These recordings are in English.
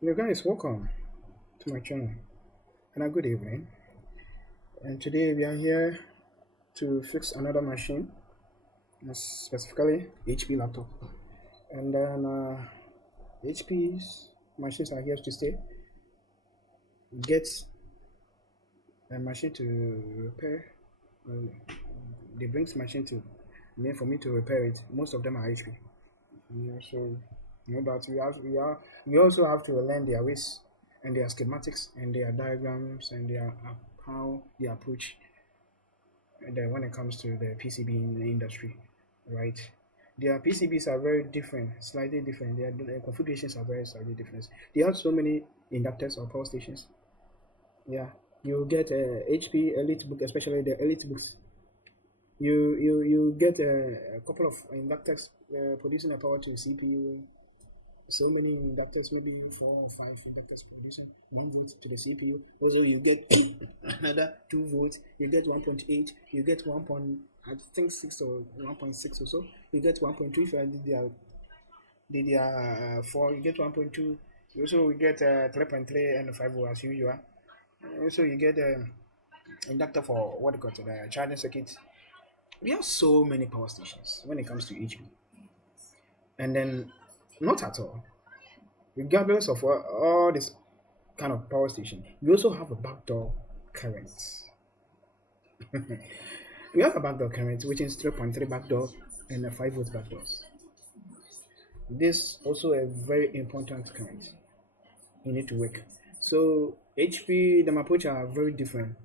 You guys, welcome to my channel and a good evening. And today we are here to fix another machine, specifically HP laptop. And then HP's machines are here to stay. Get a machine to repair. Uh, they brings machine to me for me to repair it. Most of them are HP. Yeah, so but we also have to learn their ways and their schematics and their diagrams and their how they approach when it comes to the PCB in the industry, right? Their PCBs are very different, slightly different. Their configurations are very slightly different. They have so many inductors or power stations. Yeah, you get HP EliteBook, especially the EliteBooks. You get a couple of inductors producing a power to the CPU. So many inductors, maybe 4 or 5 inductors producing 1 volt to the CPU. Also, you get another 2 volts. You get 1.8. You get 1. I think 6 or 1.6 or so. You get 1.2 if I did 4. You get 1.2. Also, we get 3.3 and 5 volt as usual. Also, you get inductor for what you call the charging circuit. We have so many power stations when it comes to HP, and then not at all. Regardless of all this kind of power station, we also have a backdoor current. We have a backdoor current, which is 3.3 backdoor and a 5 volt backdoors. This also a very important current. You need to work. So HP, the approach are very different.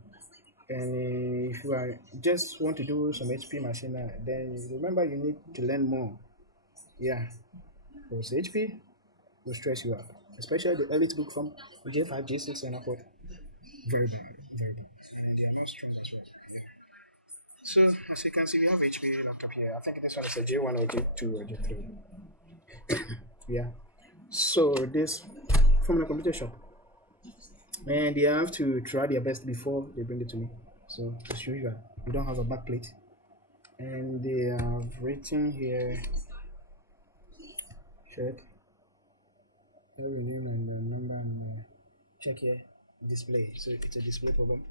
And if you are just want to do some HP machine, then remember you need to learn more. Yeah, because HP will stress you out, especially the EliteBook from J5, J6, and upward. Very bad, very bad. And they are not strong as well. So as you can see, we have HP laptop here. I think this one is a J1 or J2 or J3. Yeah. So this from the computer shop, and they have to try their best before they bring it to me. So as usual, we don't have a back plate, and they have written here. Check every name and the number and check here display. So it's a display problem.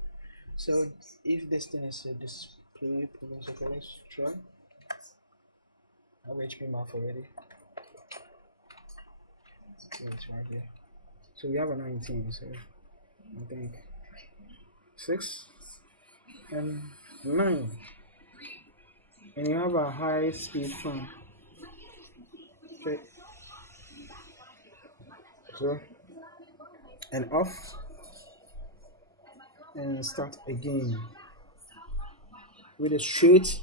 So if this thing is a display problem, so let's try. I have HP map already. So it's right here. So we have a 19. So I think 6 and 9, and you have a high speed fan. Okay. So and off and start again with a straight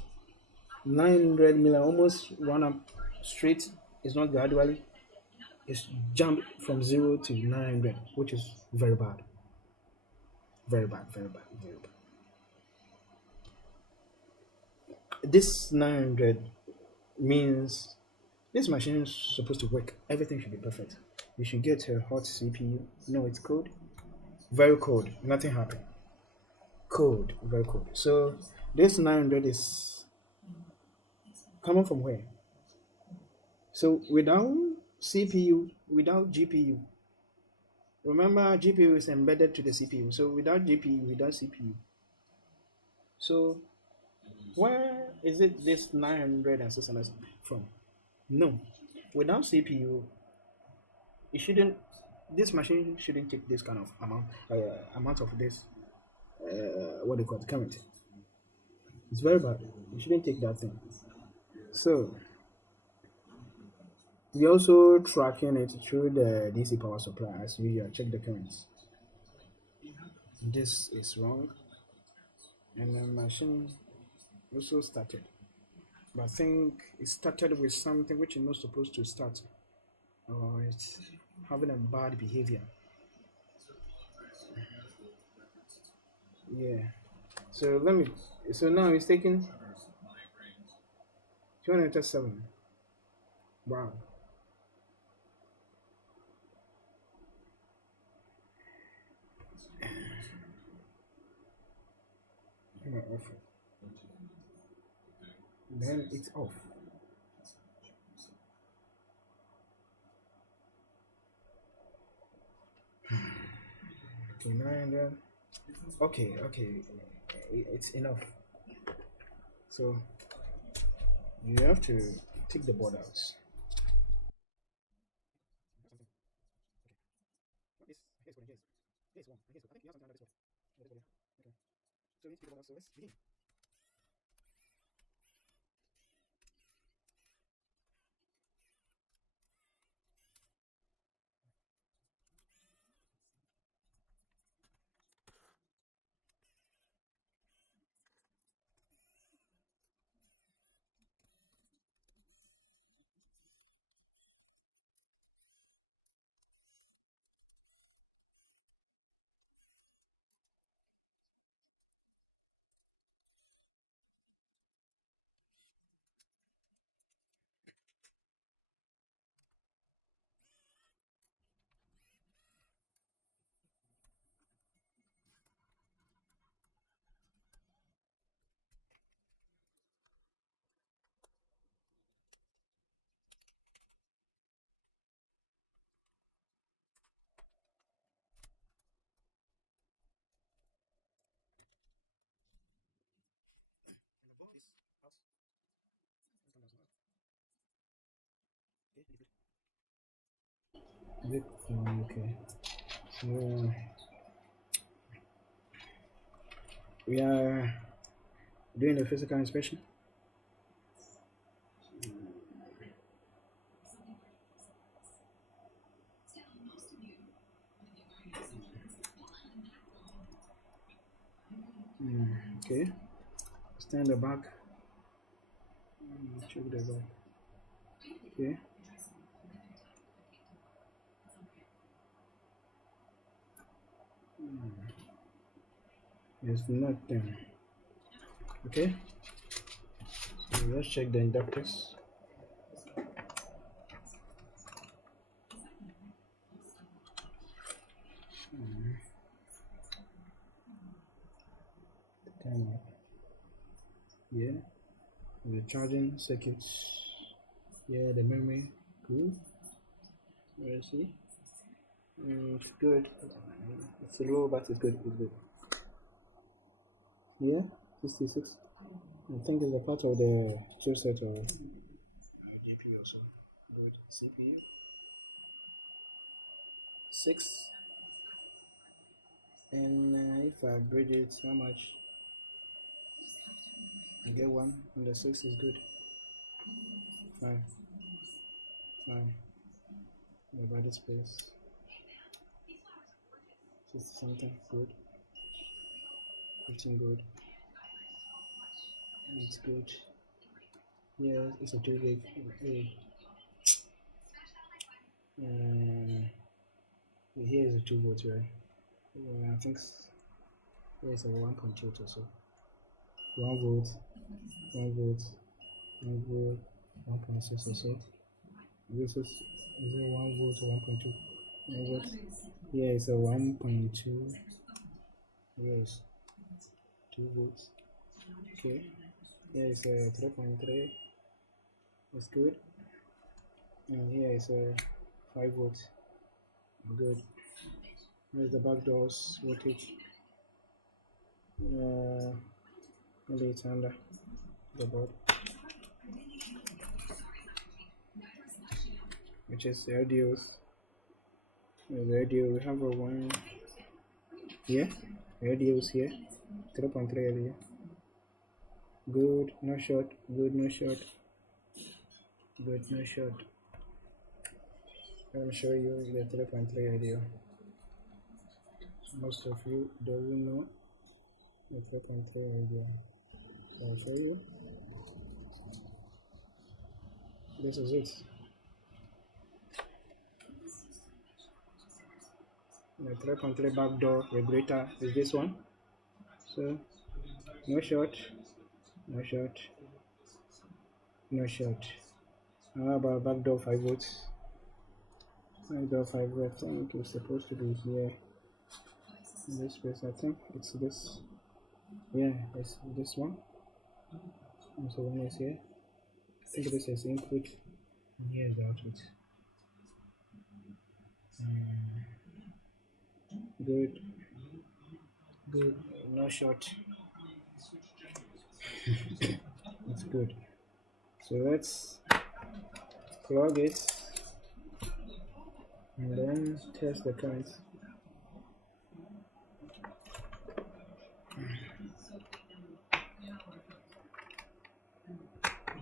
900 million, almost run up straight. It's not gradually. It's jumped from 0 to 900, which is very bad. Very bad, very bad, very bad. This 900 means this machine is supposed to work. Everything should be perfect. You should get a hot CPU. No, it's cold. Very cold. Nothing happened. Cold, very cold. So this 900 is coming from where? So without CPU, without GPU, remember GPU is embedded to the CPU. So without GPU, without CPU. So where is it this 900 and 600 from? No. Without CPU, it shouldn't. This machine shouldn't take this kind of amount of this. What they call it, current. It's very bad. You shouldn't take that thing. So we also tracking it through the DC power supply as usual. Check the currents. This is wrong, and the machine also started. But I think it started with something which is not supposed to start, or it's having a bad behavior. Yeah. So let me. So now it's taking 207. Wow. Off. Then it's off. Okay, 900. Okay, okay, it's enough. So you have to take the board out. This here's what it is. This one. Here's what I think you have something like this one. Yeah, this one, yeah. Okay. So we need to take the board out. So let's begin. And the board is out. Let's come out. Okay, good. Good. Okay. So we are doing the physical inspection. Okay. Stand the back. Check the back. Okay. There's nothing. Okay. So let's check the inductors. Time up. Yeah. The charging circuits. Yeah, the memory. Good. Let's see. It's good. It's low, but it's good. It's good. Yeah, 66. I think it's a part of the chipset or GPU also. Good. CPU. 6. And if I bridge it, how much? I get 1. And the 6 is good. 5. 5. The body space. 60 something. Good. 15 good. It's good. Yeah, it's a 2 gig. Hey. Here is a 2 volt, right? I think here is a 1.8 or so. 1 volt, 1 volt, 1 volt, 1.6 or so. This is it 1 volt or 1.2? 1 volt. Yeah, it's a 1.2. Yes, 2 volts. Okay. Yeah, it's a 3.3. That's good. And here is a 5 volts. Good. Here's the back doors voltage. Maybe it's under the board, which is the radios. The radio, we have a 1 here. Radios here. 3.3 area. Good, no short. Good, no short. Good, no short. Let me show you the 3.3 radio. Most of you don't know the 3.3 radio. I'll show you. This is it. The 3.3 backdoor regulator is this one. So no short, no short, no short. How about backdoor 5 volts? Backdoor 5 volts. I think it's supposed to be here. In this space, I think it's this. Yeah, it's this one. And so one is here. I think this is input. And here is the output. Good. Good. No short. It's good. So let's plug it and then test the current.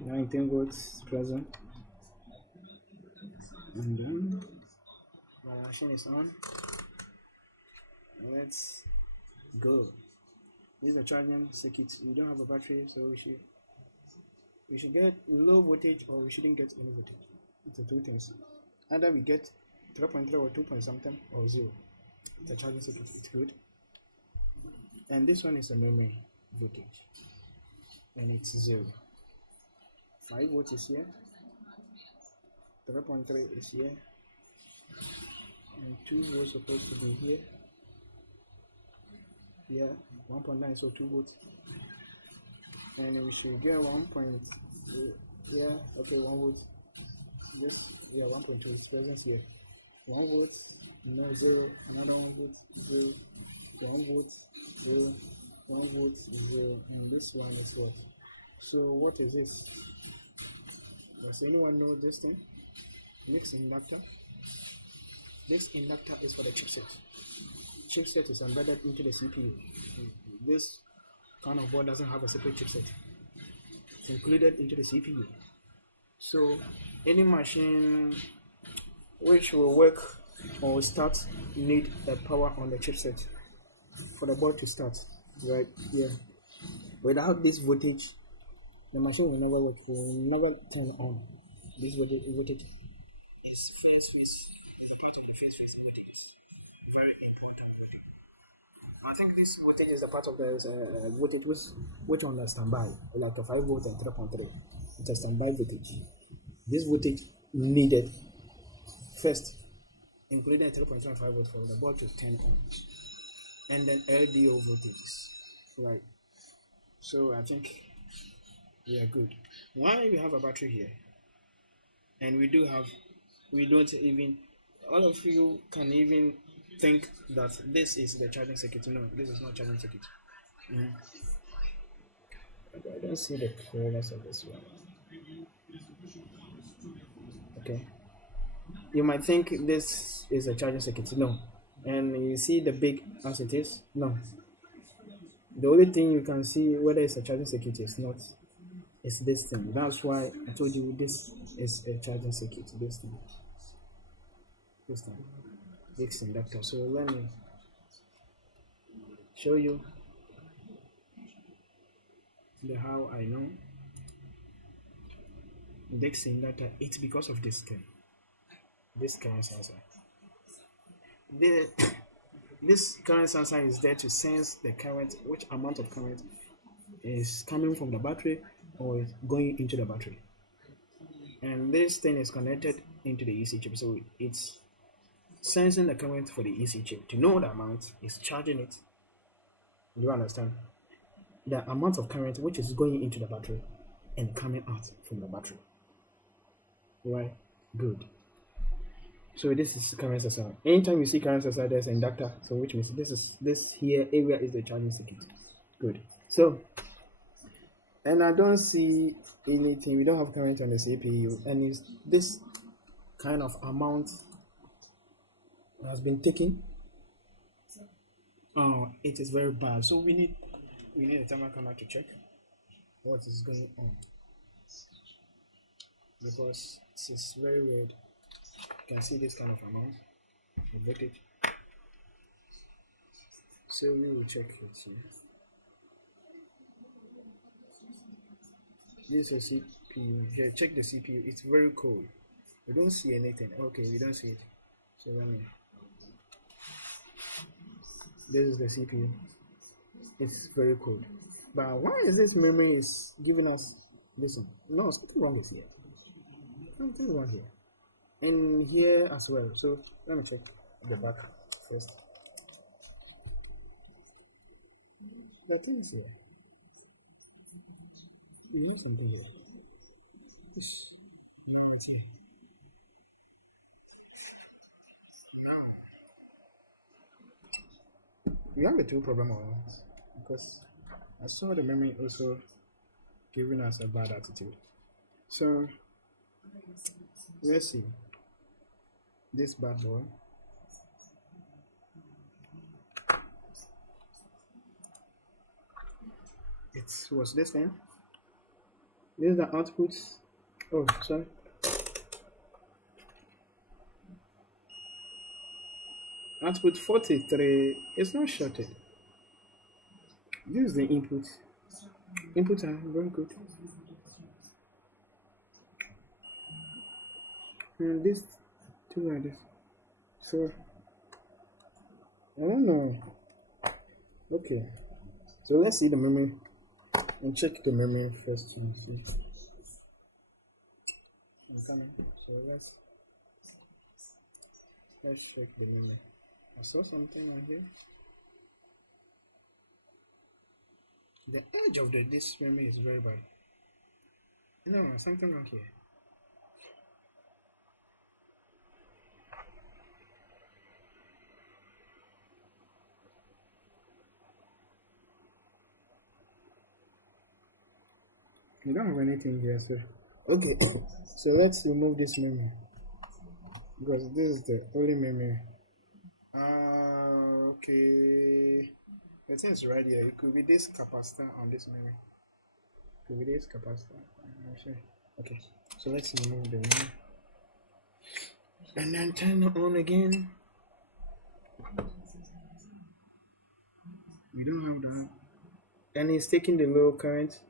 19 volts present, and then my machine is on. Let's go. This is a charging circuit. We don't have a battery, so we should get low voltage, or we shouldn't get any voltage. It's a two things. Either we get 3.3 or 2 point something or 0. It's a charging circuit. It's good. And this one is a memory voltage, and it's 0. 5 volts is here. 3.3 is here, and 2 volts supposed to be here. Here, 1.9, so 2 volts. And we should get 1 point. Yeah, okay, 1 volt. This, yeah, 1.2 is present here. 1 volt, no, 0. Another 1 volt, 0. 1 volt, 0. 1 volt, 0. And this one is what? So what is this? Does anyone know this thing? Mixed inductor. This inductor is for the chipset. Chipset is embedded into the CPU. This kind of board doesn't have a separate chipset. It's included into the CPU. So any machine which will work or start need a power on the chipset for the board to start. Right? Yeah. Without this voltage, the machine will never work. Will never turn on. This voltage is phase part of the phase voltage. Very important voltage. I think this voltage is a part of the voltage which on the standby, like a 5 volt and 3.3. It's a standby voltage. This voltage needed first, including 3.5 volt for the board to turn on, and then LDO voltages, right? So I think we are good. Why we have a battery here, and we don't even, all of you can even think that this is the charging circuit. No, this is not charging circuit. I don't see the clearness of this one. Okay, you might think this is a charging circuit. No, and you see the big as it is. No, the only thing you can see whether it's a charging circuit is not. It's this thing. That's why I told you this is a charging circuit. This thing. Mixed inductor. So let me show you how I know mixed inductor. It's because of this thing. This current sensor. This current sensor is there to sense the current, which amount of current is coming from the battery or is going into the battery. And this thing is connected into the EC chip, so it's sensing the current for the EC chip. To know the amount, it's charging it. Do you understand? The amount of current which is going into the battery and coming out from the battery. Right? Good. So this is current sensor. Anytime you see current sensor, there's an inductor. So which means this here area is the charging circuit. Good. So, and I don't see anything. We don't have current on the CPU, and it's this kind of amount has been taken. It is very bad. So we need a thermal camera to check what is going on, because it is very weird. You can see this kind of amount of voltage. So we will check it here. This is a CPU. Here, check the CPU. It's very cold. We don't see anything. Okay, we don't see it. So let me. This is the CPU. It's very cold. But why is this memory is giving us this one? No, something wrong is here. Something wrong here. And here as well. So let me check the back first. The thing is here. We need something here. We have a two problem on it because I saw the memory also giving us a bad attitude. So let's see this bad boy. It was this thing. This is the output. Oh, sorry. Output 43. It's not shorted. This is the input. Inputs are very good. And this two are this. So I don't know. Okay. So let's see the memory and check the memory first and see. I'm coming. So let's check the memory. I saw something on here. The edge of this memory is very bad. No, something wrong here. You don't have anything here, so okay. So let's remove this memory because this is the only memory. Okay. The thing is right here. It could be this capacitor on this memory. It could be this capacitor. I'm sure. Okay. So let's remove the memory and then turn it on again. We don't have that. And it's taking the low current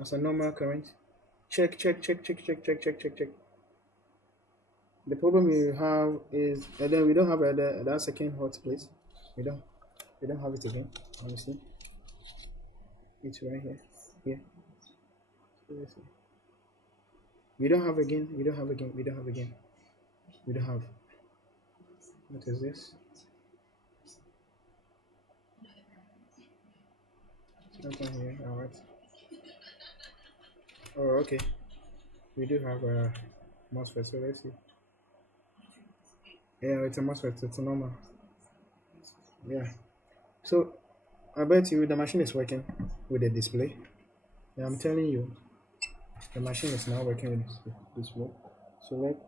as a normal current. Check. The problem you have is, and then we don't have that second hot place. We don't have it again. Honestly, it's right here. Here. So let's see. We don't have again. We don't have again. We don't have again. We don't have. What is this? Nothing here. Alright. Oh, okay. We do have a MOSFET. So let's see. Yeah, it's a MOSFET. It's a normal. Yeah. So I bet you the machine is working with the display. Yeah, I'm telling you, the machine is now working with this display. So let's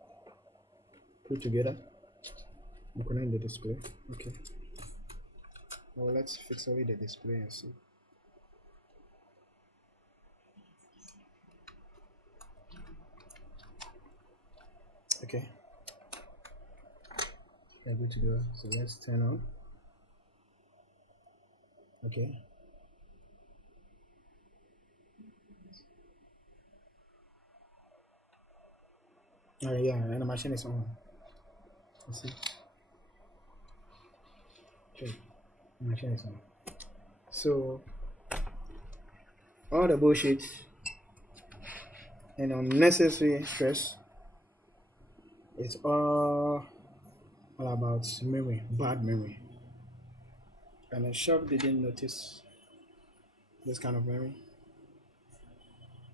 put together and connect the display. Okay. Well, let's fix only the display and see. Okay. We're good to go. So let's turn on. Okay. Oh yeah, and the machine is on. Let's see. Okay. The machine is on. So all the bullshit and unnecessary stress, it's all about memory, bad memory. And the shop didn't notice this kind of memory.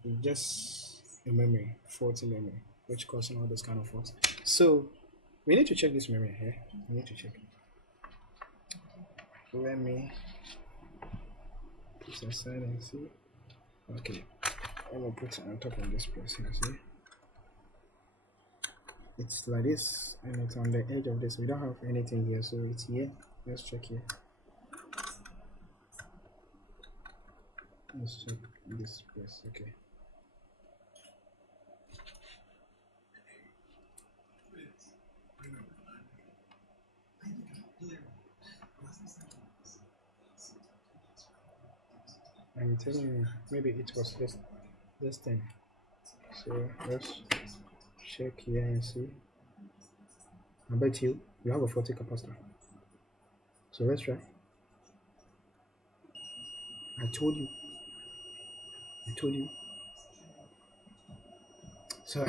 It's just a memory, faulty memory, which causing all this kind of faults. So we need to check this memory here. We need to check. Let me put it aside and see. Okay. I'm gonna put it on top of this place here, see? It's like this and it's on the edge of this. We don't have anything here, so it's here. Let's check here. Let's check this place. Okay. I'm telling you, maybe it was this thing. So let's check here and see. I bet you have a 40 capacitor. So let's try. I told you. I told you. So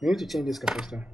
we need to change this capacitor.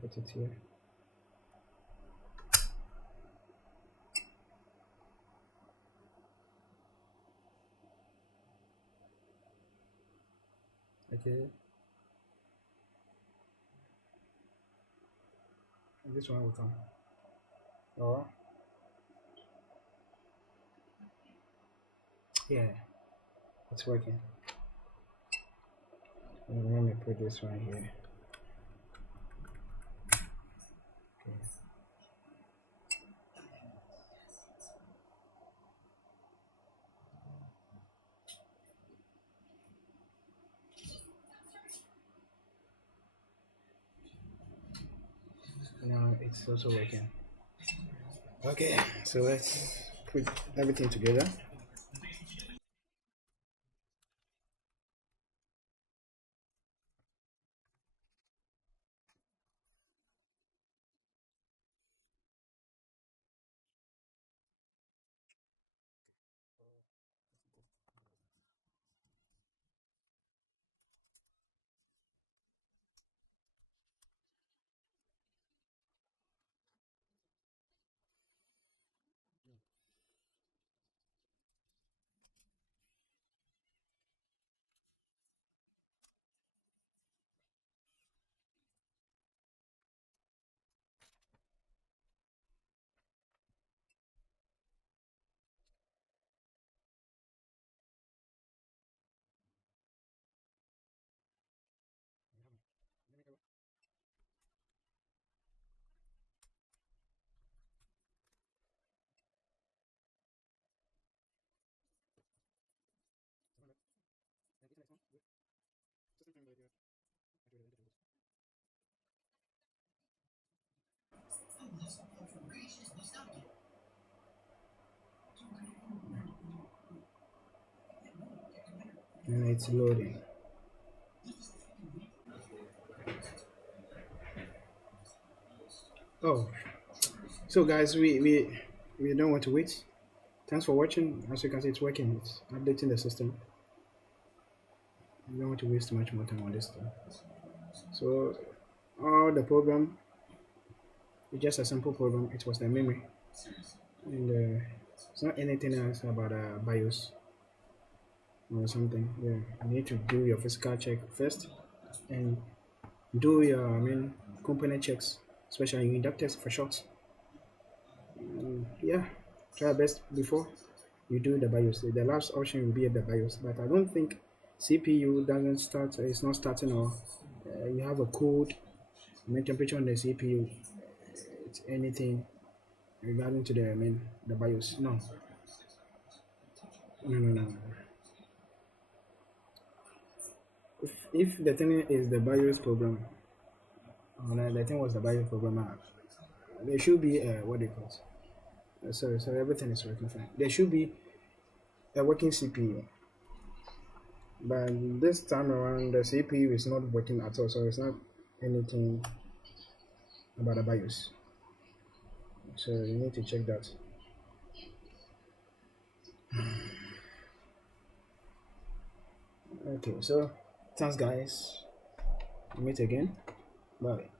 put it here. Okay, this one will come. Oh, yeah, it's working. And let me put this one here. Okay. Now it's also working. Okay, so let's put everything together. And it's loading. Oh, so guys, we don't want to wait. Thanks for watching. As you can see, it's working. It's updating the system. We don't want to waste much more time on this thing. So, all the program it's just a simple program. It was the memory, and it's not anything else about BIOS or something. Yeah, you need to do your physical check first, and do your component checks, especially inductors for short. Yeah, try your best before you do the BIOS. The last option will be the BIOS, but I don't think CPU doesn't start. It's not starting, or you have a code. Temperature on the CPU. It's anything regarding to the the BIOS. No, no. If the thing is the BIOS program, or the thing was the BIOS program, there should be what they call it. Sorry, everything is working fine. There should be a working CPU, but this time around the CPU is not working at all, so it's not anything about the BIOS. So you need to check that. Okay, so thanks guys. Meet again. Bye.